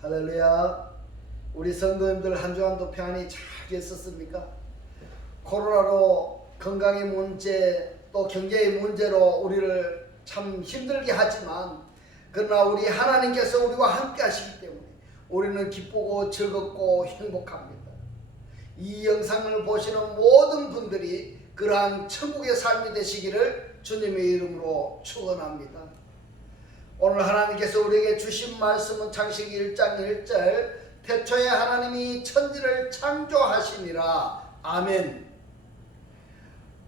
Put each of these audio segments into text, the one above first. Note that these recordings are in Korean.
할렐루야. 우리 성도님들 한 주간도 평안히 잘 계셨습니까? 코로나로 건강의 문제 또 경제의 문제로 우리를 참 힘들게 하지만 그러나 우리 하나님께서 우리와 함께 하시기 때문에 우리는 기쁘고 즐겁고 행복합니다. 이 영상을 보시는 모든 분들이 그러한 천국의 삶이 되시기를 주님의 이름으로 축원합니다. 오늘 하나님께서 우리에게 주신 말씀은 창세기 1장 1절 태초에 하나님이 천지를 창조하시니라. 아멘.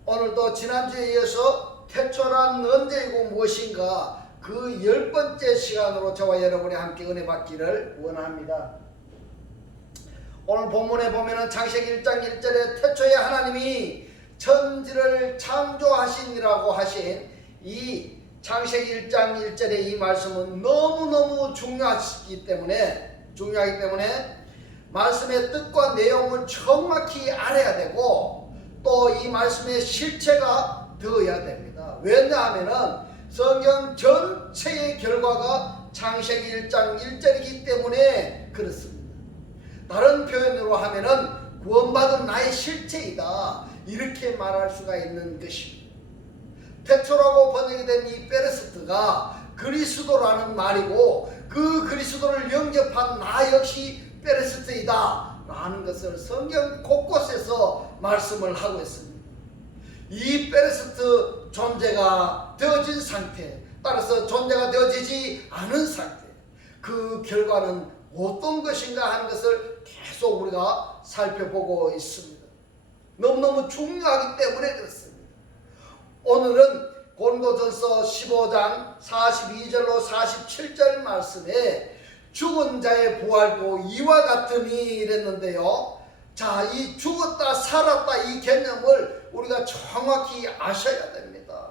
오늘도 지난주에 이어서 태초란 언제이고 무엇인가 그 10번째 시간으로 저와 여러분이 함께 은혜 받기를 원합니다. 오늘 본문에 보면은 창세기 1장 1절에 태초에 하나님이 천지를 창조하시니라고 하신 이 창세기 1장 1절의 이 말씀은 너무너무 중요하기 때문에 말씀의 뜻과 내용을 정확히 알아야 되고 또 이 말씀의 실체가 되어야 됩니다. 왜냐하면 성경 전체의 결과가 창세기 1장 1절이기 때문에 그렇습니다. 다른 표현으로 하면은 구원받은 나의 실체이다, 이렇게 말할 수가 있는 것입니다. 태초라고 번역이 된 이 페레스트가 그리스도라는 말이고 그 그리스도를 영접한 나 역시 페레스트이다 라는 것을 성경 곳곳에서 말씀을 하고 있습니다. 이 페레스트 존재가 되어진 상태, 따라서 존재가 되어지지 않은 상태, 그 결과는 어떤 것인가 하는 것을 계속 우리가 살펴보고 있습니다. 너무너무 중요하기 때문에 그렇습니다. 오늘은 고린도전서 15장 42절로 47절 말씀에 죽은 자의 부활도 이와 같으니 이랬는데요. 자, 이 죽었다 살았다 이 개념을 우리가 정확히 아셔야 됩니다.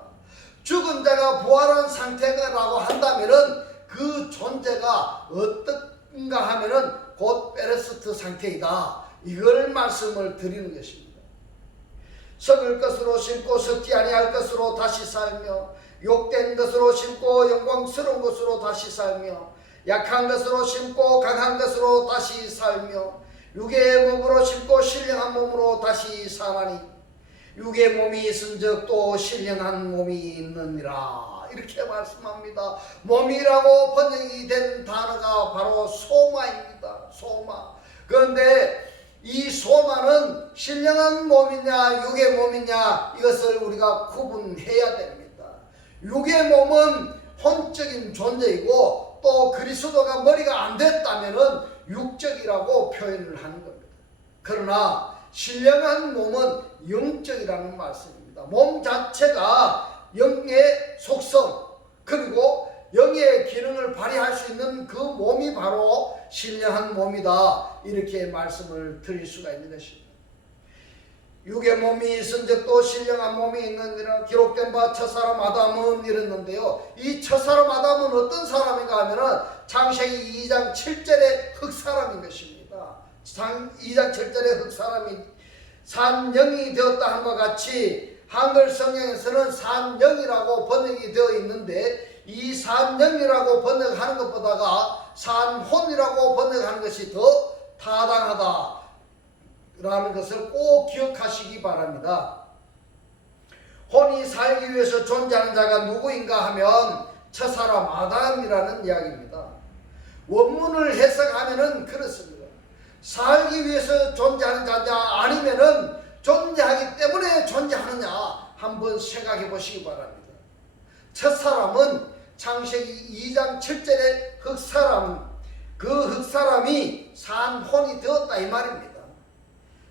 죽은 자가 부활한 상태라고 한다면은 그 존재가 어떤가 하면은 곧 페레스트 상태이다, 이걸 말씀을 드리는 것입니다. 썩을 것으로 심고 썩지 아니할 것으로 다시 살며 욕된 것으로 심고 영광스러운 것으로 다시 살며 약한 것으로 심고 강한 것으로 다시 살며 육의 몸으로 심고 신령한 몸으로 다시 사나니 육의 몸이 있은즉 또 신령한 몸이 있느니라, 이렇게 말씀합니다. 몸이라고 번역이 된 단어가 바로 소마입니다. 소마. 그런데 이 소마는 신령한 몸이냐 육의 몸이냐 이것을 우리가 구분해야 됩니다. 육의 몸은 혼적인 존재이고 또 그리스도가 머리가 안 됐다면은 육적이라고 표현을 하는 겁니다. 그러나 신령한 몸은 영적이라는 말씀입니다. 몸 자체가 영의 속성 그리고 영의 기능을 발휘할 수 있는 그 몸이 바로 신령한 몸이다, 이렇게 말씀을 드릴 수가 있는 것입니다. 육의 몸이 있은즉 또 신령한 몸이 있느니라. 기록된 바 첫사람 아담은 이랬는데요. 이 첫사람 아담은 어떤 사람인가 하면은 창세기 2장 7절의 흙사람인 것입니다. 2장 7절의 흙사람이 산영이 되었다 한과 같이 한글 성경에서는 산영이라고 번역이 되어 있는데 이 산영이라고 번역하는 것보다가 산혼이라고 번역하는 것이 더 타당하다 라는 것을 꼭 기억하시기 바랍니다. 혼이 살기 위해서 존재하는 자가 누구인가 하면 첫사람 아담이라는 이야기입니다. 원문을 해석하면은 그렇습니다. 살기 위해서 존재하는 자냐 아니면은 존재하기 때문에 존재하느냐 한번 생각해 보시기 바랍니다. 첫사람은 창세기 2장 7절의 흙사람, 그 흙사람이 산혼이 되었다 이 말입니다.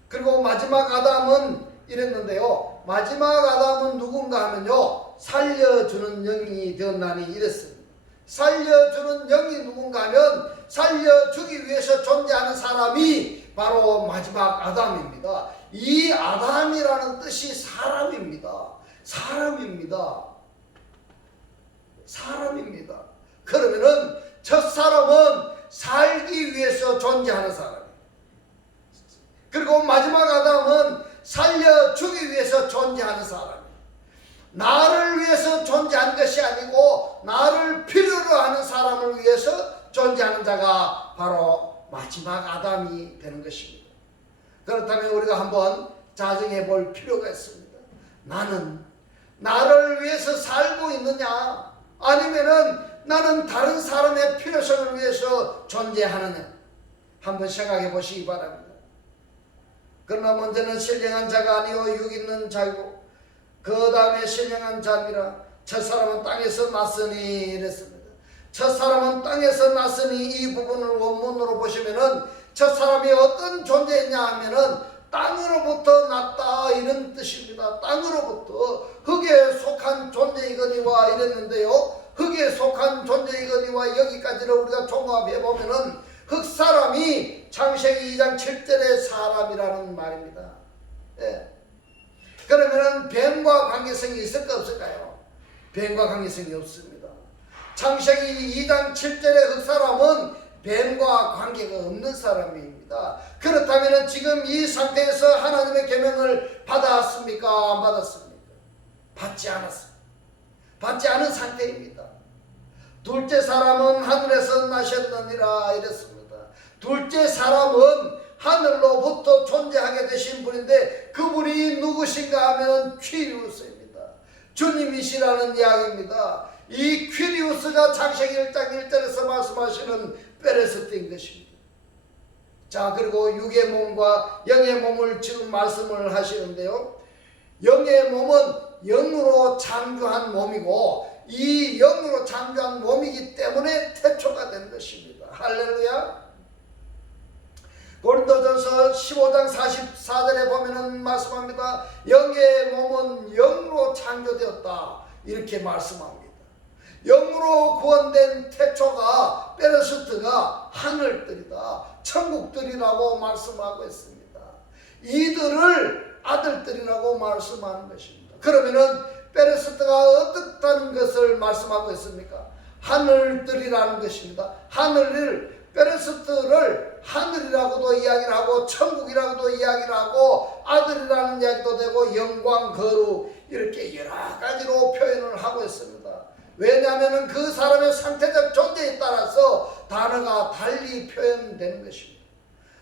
그리고 마지막 아담은 이랬는데요. 마지막 아담은 누군가 하면요, 살려주는 영이 되었나니 이랬습니다. 살려주는 영이 누군가 하면 살려주기 위해서 존재하는 사람이 바로 마지막 아담입니다. 이 아담이라는 뜻이 사람입니다. 사람입니다. 그러면은 첫사람은 살기 위해서 존재하는 사람, 그리고 마지막 아담은 살려주기 위해서 존재하는 사람, 나를 위해서 존재한 것이 아니고 나를 필요로 하는 사람을 위해서 존재하는 자가 바로 마지막 아담이 되는 것입니다. 그렇다면 우리가 한번 자정해 볼 필요가 있습니다. 나는 나를 위해서 살고 있느냐, 아니면은 나는 다른 사람의 필요성을 위해서 존재하느냐, 한번 생각해 보시기 바랍니다. 그러나 먼저는 신령한 자가 아니요 육 있는 자이고 그 다음에 신령한 자니라. 첫사람은 땅에서 났으니 이랬습니다. 첫사람은 땅에서 났으니 이 부분을 원문으로 보시면은 첫사람이 어떤 존재냐 하면은 땅으로부터 났다 이런 뜻입니다. 땅으로부터 흙에 속한 존재이거니와 이랬는데요, 흙에 속한 존재이거니와 여기까지를 우리가 종합해 보면은 흙사람이 창세기 2장 7절의 사람이라는 말입니다. 예. 그러면은 뱀과 관계성이 있을까 없을까요? 뱀과 관계성이 없습니다. 창세기 2장 7절의 흙사람은 뱀과 관계가 없는 사람입니다. 그렇다면 지금 이 상태에서 하나님의 계명을 받았습니까? 안 받았습니까? 받지 않았습니다. 받지 않은 상태입니다. 둘째 사람은 하늘에서 나셨느니라 이랬습니다. 둘째 사람은 하늘로부터 존재하게 되신 분인데 그분이 누구신가 하면 퀴리우스입니다. 주님이시라는 이야기입니다. 이 퀴리우스가 창세기 1장 1절에서 말씀하시는 페레스트인 것입니다. 자, 그리고 육의 몸과 영의 몸을 지금 말씀을 하시는데요, 영의 몸은 영으로 창조한 몸이고 이 영으로 창조한 몸이기 때문에 태초가 된 것입니다. 할렐루야. 고린도전서 15장 44절에 보면은 말씀합니다. 영의 몸은 영으로 창조되었다 이렇게 말씀합니다. 영으로 구원된 태초가 페레스트가 하늘들이다, 천국들이라고 말씀하고 있습니다. 이들을 아들들이라고 말씀하는 것입니다. 그러면은 페레스트가 어떻다는 것을 말씀하고 있습니까? 하늘들이라는 것입니다. 하늘을, 페레스트를 하늘이라고도 이야기를 하고 천국이라고도 이야기를 하고 아들이라는 이야기도 되고 영광, 거룩 이렇게 여러 가지로 표현을 하고 있습니다. 왜냐하면 그 사람의 상태적 존재에 따라서 단어가 달리 표현되는 것입니다.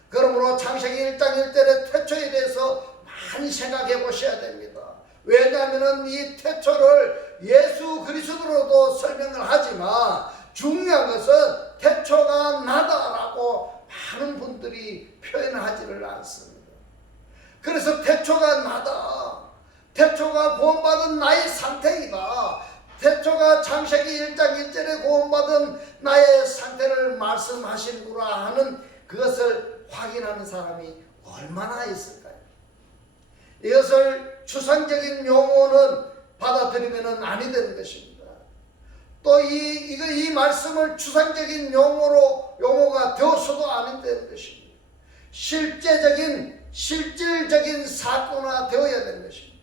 그러므로 창세기 1장 1절의 태초에 대해서 많이 생각해 보셔야 됩니다. 왜냐하면 이 태초를 예수 그리스도로도 설명을 하지만 중요한 것은 태초가 나다라고 많은 분들이 표현하지를 않습니다. 그래서 태초가 나다, 태초가 구원받은 나의 상태이다, 태초가 창세기 1장 1절에 구원받은 나의 상태를 말씀하시는구나 하는 그것을 확인하는 사람이 얼마나 있을까요? 이것을 추상적인 용어는 받아들이면 아니 되는 것입니다. 또 이 말씀을 추상적인 용어가 되어서도 아니 되는 것입니다. 실질적인 사건화 되어야 되는 것입니다.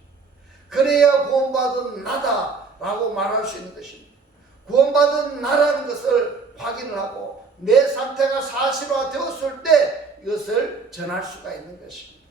그래야 구원받은 나다라고 말할 수 있는 것입니다. 구원받은 나라는 것을 확인을 하고 내 상태가 사실화 되었을 때 이것을 전할 수가 있는 것입니다.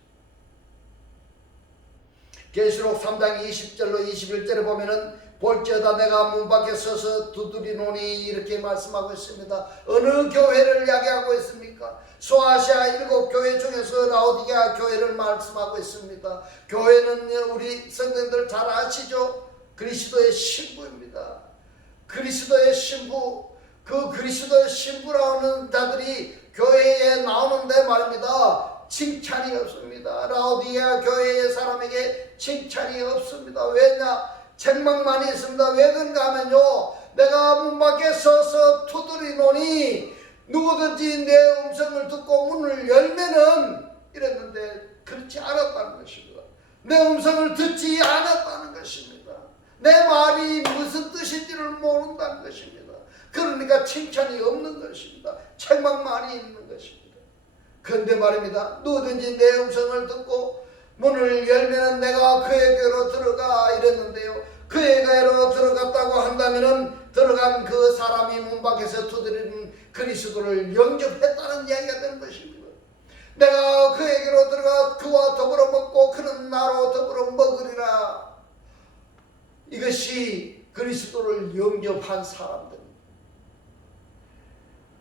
계시록 3장 20절로 21절에 보면은 볼지어다 내가 문 밖에 서서 두드리노니 이렇게 말씀하고 있습니다. 어느 교회를 이야기하고 있습니까? 소아시아 7교회 중에서 라오디게아 교회를 말씀하고 있습니다. 교회는 우리 성도님들 잘 아시죠? 그리스도의 신부입니다. 그리스도의 신부, 그 그리스도의 신부라는 자들이 교회에 나오는데 말입니다. 칭찬이 없습니다. 라오디게아 교회의 사람에게 칭찬이 없습니다. 왜냐? 책망만이 있습니다. 왜 그런가 하면요, 내가 문 밖에 서서 두드리노니 누구든지 내 음성을 듣고 문을 열면은 이랬는데 그렇지 않았다는 것입니다. 내 음성을 듣지 않았다는 것입니다. 내 말이 무슨 뜻인지를 모른다는 것입니다. 그러니까 칭찬이 없는 것입니다. 책망만이 있는 것입니다. 그런데 말입니다. 누구든지 내 음성을 듣고 문을 열면 내가 그에게로 들어가 이랬는데요. 그에게로 들어갔다고 한다면 들어간 그 사람이 문 밖에서 두드리는 그리스도를 영접했다는 이야기가 되는 것입니다. 내가 그에게로 들어가 그와 더불어 먹고 그는 나로 더불어 먹으리라. 이것이 그리스도를 영접한 사람들입니다.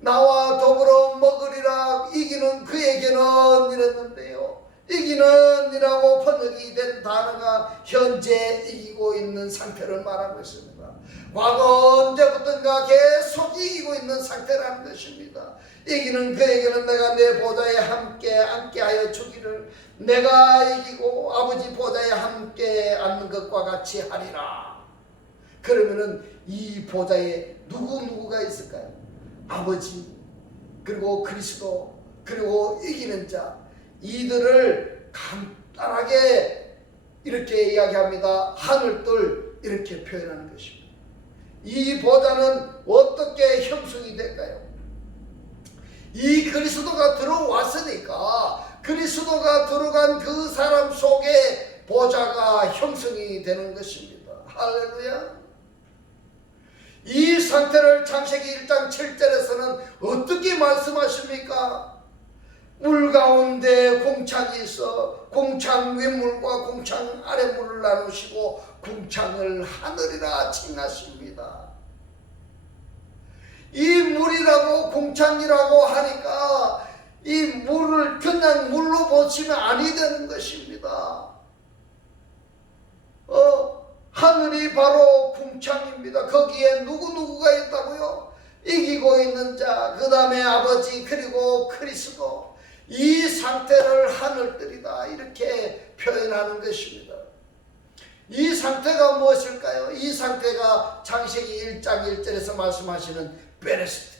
나와 더불어 먹으리라. 이기는 그에게는 이랬는데요. 이기는 이라고 번역이 된 단어가 현재 이기고 있는 상태를 말하고 있습니다. 과거 언제부턴가 계속 이기고 있는 상태라는 것입니다. 이기는 그에게는 내가 내 보좌에 함께 앉게 하여 주기를, 내가 이기고 아버지 보좌에 함께 앉는 것과 같이 하리라. 그러면은 이 보좌에 누구가 있을까요? 아버지, 그리고 그리스도, 그리고 이기는 자, 이들을 간단하게 이렇게 이야기합니다. 하늘들, 이렇게 표현하는 것입니다. 이 보좌는 어떻게 형성이 될까요? 이 그리스도가 들어왔으니까 그리스도가 들어간 그 사람 속에 보좌가 형성이 되는 것입니다. 할렐루야. 이 상태를 창세기 1장 7절에서는 어떻게 말씀하십니까? 물 가운데 공창이 있어 공창 윗물과 공창 아랫물을 나누시고 공창을 하늘이라 칭하십니다. 이 물이라고 공창이라고 하니까 이 물을 그냥 물로 보시면 아니 되는 것입니다. 하늘이 바로 궁창입니다. 거기에 누구가 있다고요? 이기고 있는 자, 그 다음에 아버지, 그리고 그리스도. 이 상태를 하늘들이다, 이렇게 표현하는 것입니다. 이 상태가 무엇일까요? 이 상태가 창세기 1장 1절에서 말씀하시는 베레스트,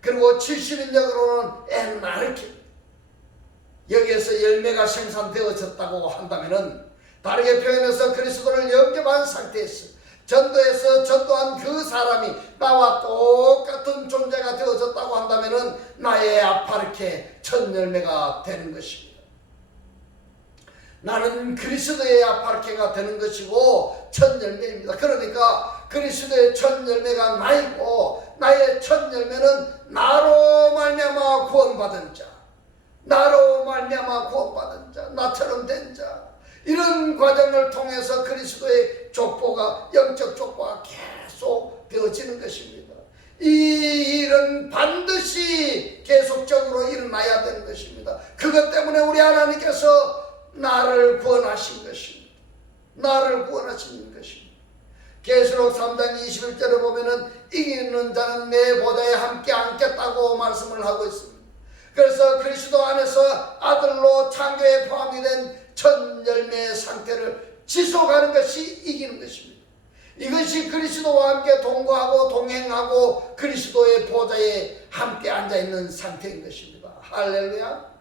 그리고 70인역으로는 엔나르키. 여기에서 열매가 생산되어졌다고 한다면은, 다르게 표현해서 그리스도를 영접한 상태에서 전도해서 전도한 그 사람이 나와 똑같은 존재가 되어졌다고 한다면은 나의 아파르케 첫 열매가 되는 것입니다. 나는 그리스도의 아파르케가 되는 것이고 첫 열매입니다. 그러니까 그리스도의 첫 열매가 나이고, 나의 첫 열매는 나로 말미암아 구원받은 자, 나로 말미암아 구원받은 자, 나처럼 된 자. 이런 과정을 통해서 그리스도의 족보가, 영적 족보가 계속 되어지는 것입니다. 이 일은 반드시 계속적으로 일어나야 되는 것입니다. 그것 때문에 우리 하나님께서 나를 구원하신 것입니다. 나를 구원하신 것입니다. 계시록 3장 21절에 보면은 이기는 자는 내 보좌에 함께 앉겠다고 말씀을 하고 있습니다. 그래서 그리스도 안에서 아들로 창조에 포함이 된 첫 열매의 상태를 지속하는 것이 이기는 것입니다. 이것이 그리스도와 함께 동거하고 동행하고 그리스도의 보좌에 함께 앉아있는 상태인 것입니다. 할렐루야.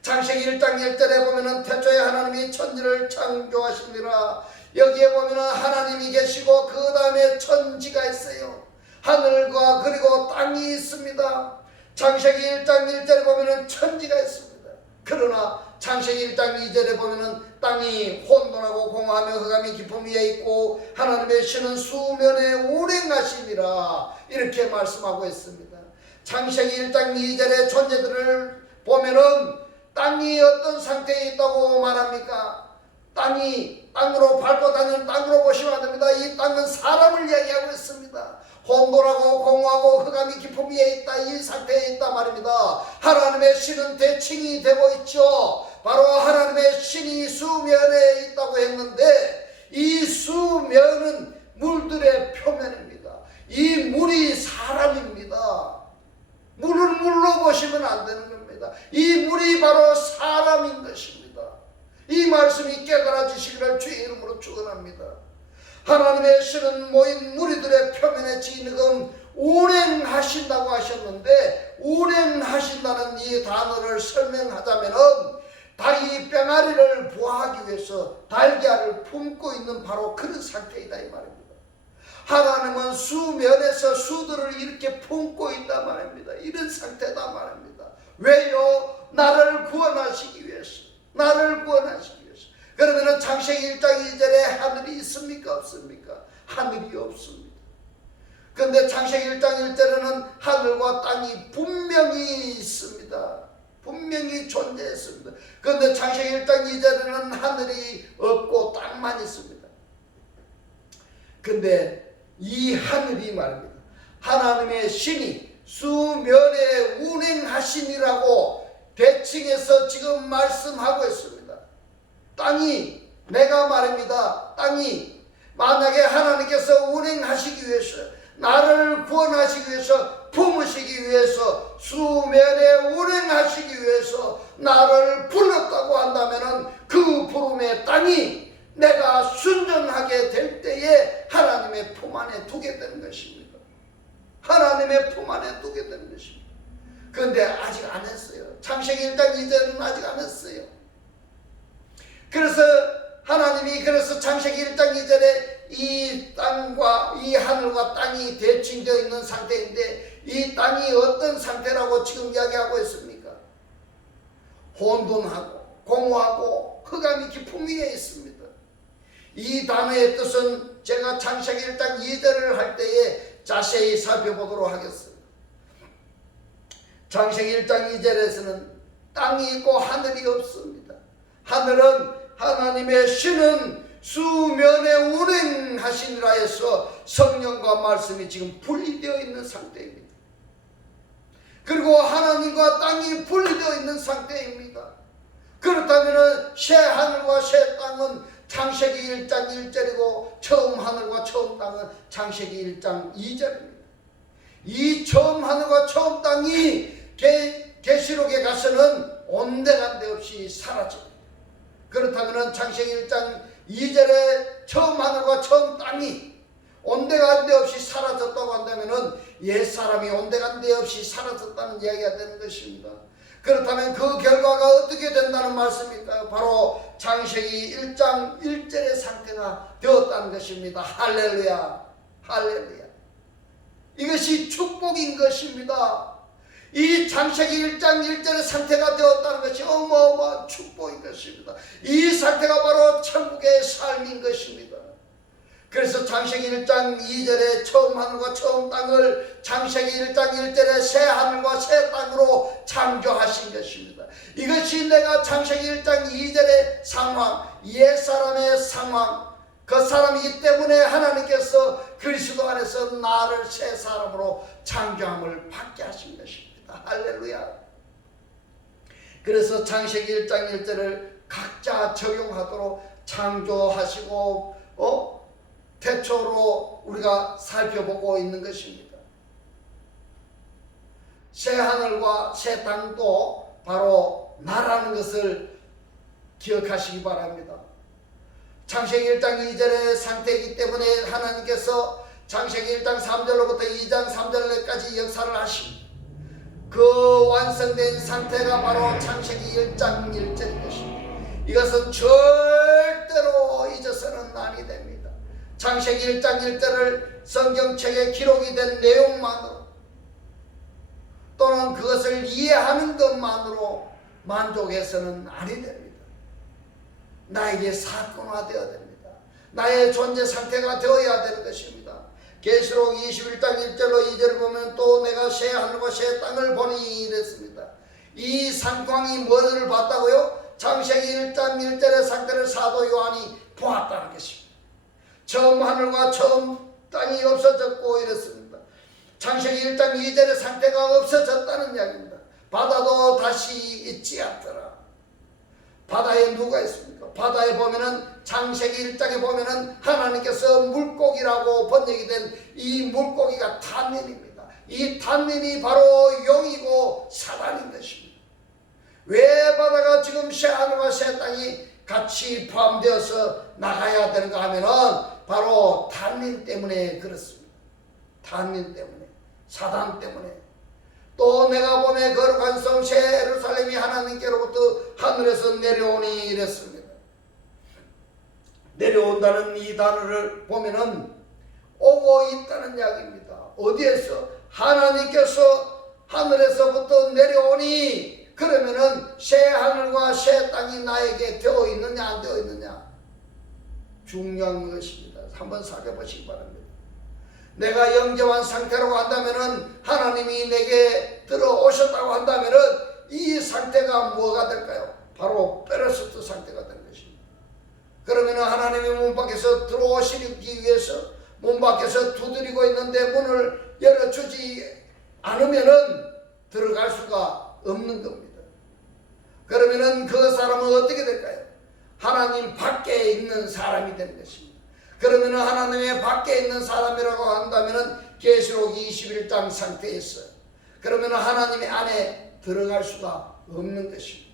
창세기 1장 1절에 보면은 태초에 하나님이 천지를 창조하시니라. 여기에 보면은 하나님이 계시고 그 다음에 천지가 있어요. 하늘과 그리고 땅이 있습니다. 창세기 1장 1절에 보면은 천지가 있습니다. 그러나 창세기 1장 2절에 보면은 땅이 혼돈하고 공허하며 흑암이 깊음 위에 있고 하나님의 신은 수면에 운행하시니라, 이렇게 말씀하고 있습니다. 창세기 1장 2절의 존재들을 보면은 땅이 어떤 상태에 있다고 말합니까? 땅으로 밟고 다니는 땅으로 보시면 안 됩니다. 이 땅은 사람을 이야기하고 있습니다. 혼돈하고 공허하고 흑암이 깊음 위에 있다, 이 상태에 있다 말입니다. 하나님의 신은 대칭이 되고 있죠. 바로 하나님의 신이 수면에 있다고 했는데, 이 수면은 물들의 표면입니다. 이 물이 사람입니다. 물을 물로 보시면 안 되는 겁니다. 이 물이 바로 사람인 것입니다. 이 말씀이 깨달아지시기를 주의 이름으로 축원합니다. 하나님의 신은 모인 무리들의 표면에 지금 운행하신다고 하셨는데, 운행하신다는 이 단어를 설명하자면은 닭이 뺑아리를 부화하기 위해서 달걀을 품고 있는 바로 그런 상태이다 이 말입니다. 하나님은 수면에서 수들을 이렇게 품고 있다 말입니다. 이런 상태다 말입니다. 왜요? 나를 구원하시기 위해서. 나를 구원하시기 위해서. 그러면 창세기 1장 2절에 하늘이 있습니까? 없습니까? 하늘이 없습니다. 그런데 창세기 1장 1절에는 하늘과 땅이 분명히 있습니다. 분명히 존재했습니다. 그런데 창세기 1장 2절에는 하늘이 없고 땅만 있습니다. 그런데 이 하늘이 말입니다. 하나님의 신이 수면에 운행하시니라고 대칭해서 지금 말씀하고 있습니다. 땅이, 내가 말입니다. 땅이 만약에 하나님께서 운행하시기 위해서, 나를 구원하시기 위해서, 품으시기 위해서, 수면에 운행하시기 위해서 나를 불렀다고 한다면 그 부름의 땅이 내가 순종하게 될 때에 하나님의 품 안에 두게 되는 것입니다. 하나님의 품 안에 두게 되는 것입니다. 그런데 아직 안 했어요. 창세기 1장 2절은 아직 안 했어요. 그래서 하나님이 창세기 1장 2절에 이 땅과 이 하늘과 땅이 대칭되어 있는 상태인데, 이 땅이 어떤 상태라고 지금 이야기하고 있습니까? 혼돈하고 공허하고 흑암이 깊음 위에 있습니다. 이 단어의 뜻은 제가 창세기 1장 2절을 할 때에 자세히 살펴보도록 하겠습니다. 창세기 1장 2절에서는 땅이 있고 하늘이 없습니다. 하늘은 하나님의 신은 수면에 운행하시니라 해서 성령과 말씀이 지금 분리되어 있는 상태입니다. 그리고 하나님과 땅이 분리되어 있는 상태입니다. 그렇다면 새 하늘과 새 땅은 창세기 1장 1절이고 처음 하늘과 처음 땅은 창세기 1장 2절입니다. 이 처음 하늘과 처음 땅이 계시록에 가서는 온데간데 없이 사라집니다. 그렇다면 창세기 1장 2절에 처음 하늘과 처음 땅이 온데간데 없이 사라졌다고 한다면 옛사람이 온데간데 없이 사라졌다는 이야기가 되는 것입니다. 그렇다면 그 결과가 어떻게 된다는 말씀일까요? 바로 창세기 1장 1절의 상태가 되었다는 것입니다. 할렐루야, 할렐루야. 이것이 축복인 것입니다. 이 창세기 1장 1절의 상태가 되었다는 것이 어마어마한 축복인 것입니다. 이 상태가 바로 천국의 삶인 것입니다. 그래서 창세기 1장 2절에 처음 하늘과 처음 땅을 창세기 1장 1절에 새 하늘과 새 땅으로 창조하신 것입니다. 이것이 내가 창세기 1장 2절의 상황, 옛사람의 상황, 그 사람이기 때문에 하나님께서 그리스도 안에서 나를 새 사람으로 창조함을 받게 하신 것입니다. 할렐루야. 그래서 창세기 1장 1절을 각자 적용하도록 창조하시고 태초로 우리가 살펴보고 있는 것입니다. 새 하늘과 새 땅도 바로 나라는 것을 기억하시기 바랍니다. 창세기 1장 2절의 상태이기 때문에 하나님께서 창세기 1장 3절로부터 2장 3절까지 역사를 하신 그 완성된 상태가 바로 창세기 1장 1절인 것입니다. 이것은 절대로 잊어서는 아니 됩니다. 창세기 1장 1절을 성경책에 기록이 된 내용만으로 또는 그것을 이해하는 것만으로 만족해서는 아니 됩니다. 나에게 사건화되어야 됩니다. 나의 존재 상태가 되어야 되는 것입니다. 계시록 21장 1절로 2절을 보면 또 내가 새 하늘과 새 땅을 보니 이랬습니다. 이 상황이 뭐를 봤다고요? 창세기 1장 1절의 상태를 사도 요한이 보았다는 것입니다. 처음 하늘과 처음 땅이 없어졌고 이랬습니다. 창세기 1장 2절의 상태가 없어졌다는 이야기입니다. 바다도 다시 있지 않더라. 바다에 누가 있습니까? 바다에 보면은 창세기 1장에 보면은 하나님께서 물고기라고 번역이 된 이 물고기가 탄닌입니다. 이 탄닌이 바로 영이고 사단인 것입니다. 왜 바다가 지금 새 하늘과 새 땅이 같이 포함되어서 나가야 되는가 하면은 바로 탄닌 때문에 그렇습니다. 탄닌 때문에, 사단 때문에. 또 내가 보면 거룩한 성 새 예루살렘이 하나님께로부터 하늘에서 내려오니 이랬습니다. 내려온다는 이 단어를 보면은 오고 있다는 이야기입니다. 어디에서? 하나님께서 하늘에서부터 내려오니 그러면은 새 하늘과 새 땅이 나에게 되어 있느냐 안 되어 있느냐 중요한 것입니다. 한번 살펴보시기 바랍니다. 내가 영접한 상태라고 한다면은 하나님이 내게 들어오셨다고 한다면은 이 상태가 뭐가 될까요? 바로 페르시트 상태가 될 것입니다. 그러면은 하나님의 문 밖에서 들어오시기 위해서 문 밖에서 두드리고 있는데 문을 열어주지 않으면은 들어갈 수가 없는 겁니다. 그러면은 그 사람은 어떻게 될까요? 하나님 밖에 있는 사람이 되는 것입니다. 그러면은 하나님의 밖에 있는 사람이라고 한다면은 계시록 21장 상태에서 그러면은 하나님의 안에 들어갈 수가 없는 것입니다.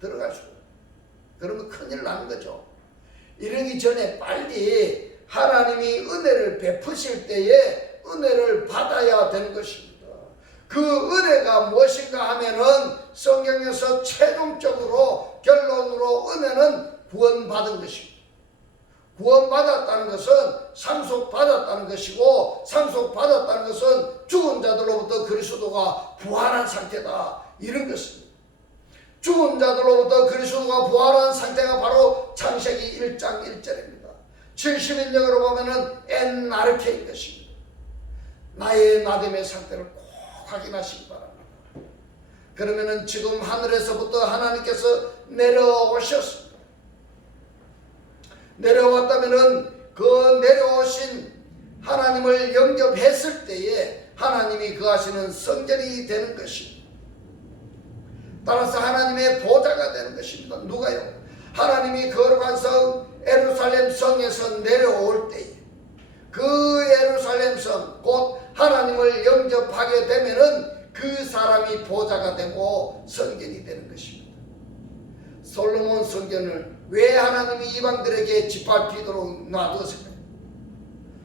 들어갈 수가. 그러면 큰일 나는 거죠. 이러기 전에 빨리 하나님이 은혜를 베푸실 때에 은혜를 받아야 되는 것입니다. 그 은혜가 무엇인가 하면은 성경에서 최종적으로 결론으로 은혜는 구원받은 것입니다. 구원받았다는 것은 상속받았다는 것이고, 상속받았다는 것은 죽은 자들로부터 그리스도가 부활한 상태다, 이런 것입니다. 죽은 자들로부터 그리스도가 부활한 상태가 바로 창세기 1장 1절입니다. 70인역으로 보면은 엔아르케인 것입니다. 나의 나됨의 상태를 꼭 확인하시기 바랍니다. 그러면은 지금 하늘에서부터 하나님께서 내려오셨습니다. 내려왔다면은 그 내려오신 하나님을 영접했을 때에 하나님이 거하시는 성전이 되는 것입니다. 따라서 하나님의 보좌가 되는 것입니다. 누가요? 하나님이 거룩한 성 예루살렘 성에서 내려올 때에 그 예루살렘 성 곧 하나님을 영접하게 되면은 그 사람이 보좌가 되고 성전이 되는 것입니다. 솔로몬 성전을 왜 하나님이 이방들에게 짓밟히도록 놔두었을까요?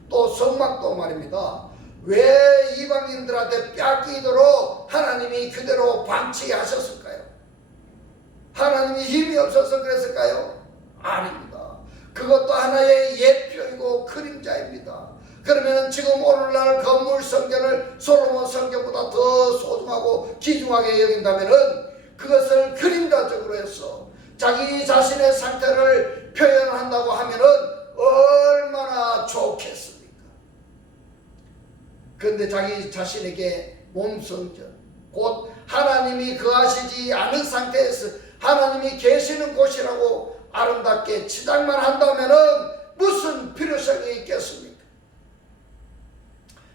또 성막도 말입니다. 왜 이방인들한테 뺏기도록 하나님이 그대로 방치하셨을까요? 하나님이 힘이 없어서 그랬을까요? 아닙니다. 그것도 하나의 예표이고 그림자입니다. 그러면 지금 오늘날 건물 성전을 솔로몬 성전보다 더 소중하고 귀중하게 여긴다면은 그것을 그림자적으로 해서 자기 자신의 상태를 표현한다고 하면은 얼마나 좋겠습니까? 그런데 자기 자신에게 몸성전 곧 하나님이 거하시지 않은 상태에서 하나님이 계시는 곳이라고 아름답게 치장만 한다면은 무슨 필요성이 있겠습니까?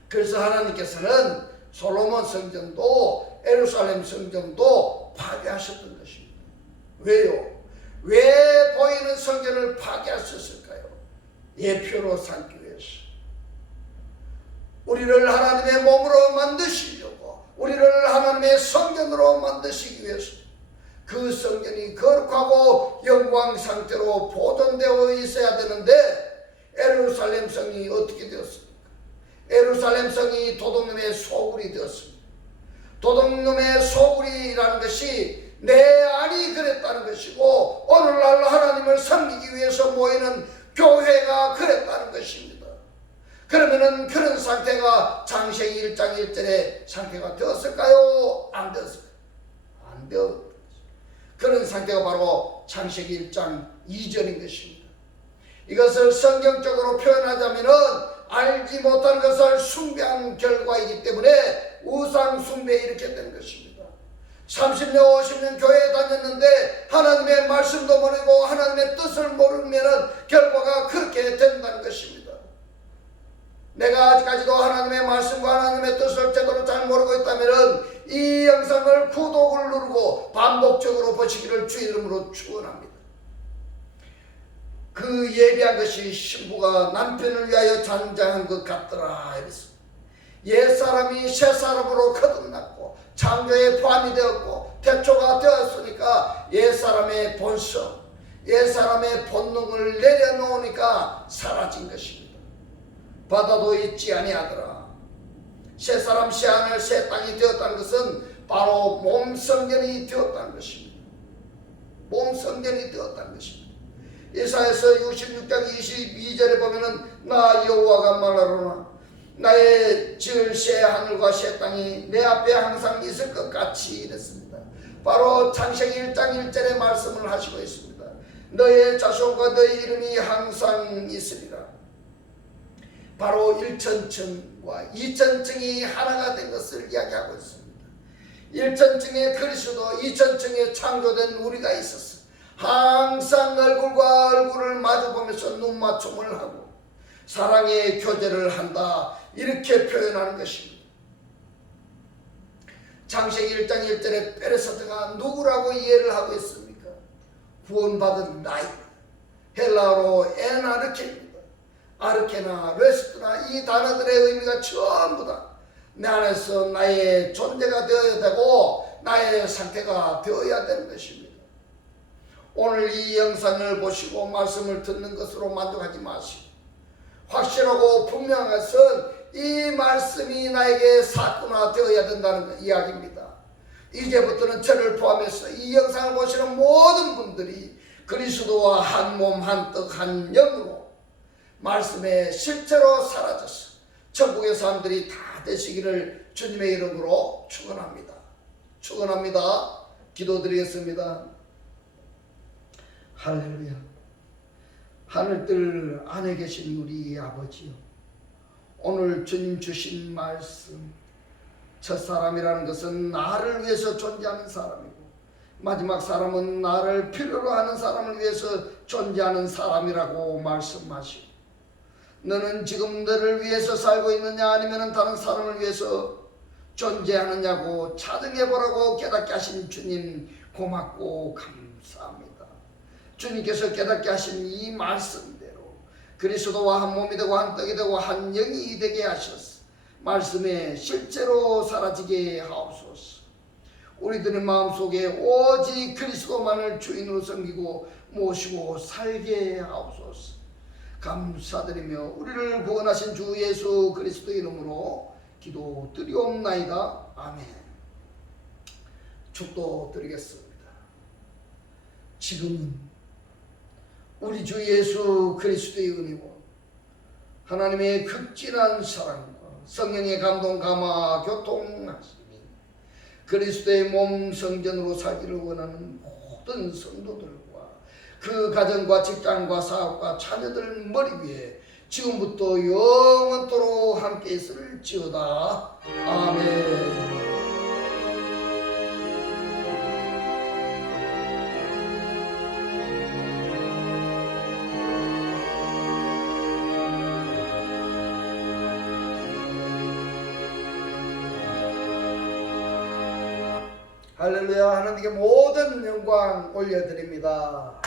그래서 하나님께서는 솔로몬 성전도 예루살렘 성전도 파괴하셨던 것입니다. 왜요? 왜 보이는 성전을 파괴하셨을까요? 예표로 삼기 위해서. 우리를 하나님의 몸으로 만드시려고, 우리를 하나님의 성전으로 만드시기 위해서 그 성전이 거룩하고 영광 상태로 보존되어 있어야 되는데 예루살렘 성이 어떻게 되었습니까? 예루살렘 성이 도둑놈의 소굴이 되었습니다. 도둑놈의 소굴이라는 것이 내 안이 그랬다는 것이고 오늘날 하나님을 섬기기 위해서 모이는 교회가 그랬다는 것입니다. 그러면은 그런 상태가 창세기 1장 1절의 상태가 되었을까요? 안 되었을까요? 안 되었습니다. 그런 상태가 바로 창세기 1장 2절인 것입니다. 이것을 성경적으로 표현하자면은 알지 못한 것을 숭배한 결과이기 때문에 우상 숭배에 이렇게 된 것입니다. 30년 50년 교회에 다녔는데 하나님의 말씀도 모르고 하나님의 뜻을 모르면 결과가 그렇게 된다는 것입니다. 내가 아직까지도 하나님의 말씀과 하나님의 뜻을 제대로 잘 모르고 있다면 이 영상을 구독을 누르고 반복적으로 보시기를 주 이름으로 축원합니다. 그 예비한 것이 신부가 남편을 위하여 잔장한 것 같더라 이랬습니다. 옛사람이 새사람으로 거듭났고 창조에 포함이 되었고 태초가 되었으니까 옛사람의 본성, 옛사람의 본능을 내려놓으니까 사라진 것입니다. 바다도 있지 아니하더라. 새사람 새하늘 새 땅이 되었다는 것은 바로 몸성전이 되었다는 것입니다. 몸성전이 되었다는 것입니다. 이사야서 66장 22절에 보면은 나 여호와가 말하노라 나의 지을 새 하늘과 새 땅이 내 앞에 항상 있을 것 같이 이랬습니다. 바로 창세기 1장 1절의 말씀을 하시고 있습니다. 너의 자손과 너의 이름이 항상 있으리라. 바로 1천층과 2천층이 하나가 된 것을 이야기하고 있습니다. 1천층에 그리스도, 2천층에 창조된 우리가 있었습니다. 항상 얼굴과 얼굴을 마주보면서 눈맞춤을 하고 사랑의 교제를 한다 이렇게 표현하는 것입니다. 창세기 1장 1절에 베레사드가 누구라고 이해를 하고 있습니까? 구원받은 나이, 헬라어로 에나르케입니다. 아르케나 레스트나 이 단어들의 의미가 전부 다 내 안에서 나의 존재가 되어야 되고 나의 상태가 되어야 되는 것입니다. 오늘 이 영상을 보시고 말씀을 듣는 것으로 만족하지 마시고 확실하고 분명한 것은 이 말씀이 나에게 사건화 되어야 된다는 이야기입니다. 이제부터는 저를 포함해서 이 영상을 보시는 모든 분들이 그리스도와 한 몸 한 떡 한 영으로 말씀에 실제로 사라져서 천국의 사람들이 다 되시기를 주님의 이름으로 축원합니다. 축원합니다. 기도드리겠습니다. 할렐루야. 하늘들 안에 계신 우리 아버지요, 오늘 주님 주신 말씀, 첫사람이라는 것은 나를 위해서 존재하는 사람이고 마지막 사람은 나를 필요로 하는 사람을 위해서 존재하는 사람이라고 말씀하시고, 너는 지금 너를 위해서 살고 있느냐 아니면 다른 사람을 위해서 존재하느냐고 차등해보라고 깨닫게 하신 주님 고맙고 감사합니다. 주님께서 깨닫게 하신 이 말씀대로 그리스도와 한 몸이 되고 한 떡이 되고 한 영이 되게 하셔서 말씀에 실제로 사라지게 하옵소서. 우리들의 마음속에 오직 그리스도만을 주인으로 섬기고 모시고 살게 하옵소서. 감사드리며 우리를 구원하신 주 예수 그리스도 이름으로 기도드리옵나이다. 아멘. 축도드리겠습니다. 지금은 우리 주 예수 그리스도의 은혜와 하나님의 극진한 사랑과 성령의 감동 감화 교통하심이 그리스도의 몸 성전으로 살기를 원하는 모든 성도들과 그 가정과 직장과 사업과 자녀들 머리 위에 지금부터 영원토록 함께 있을지어다. 아멘. 할렐루야. 하나님께 모든 영광 올려드립니다.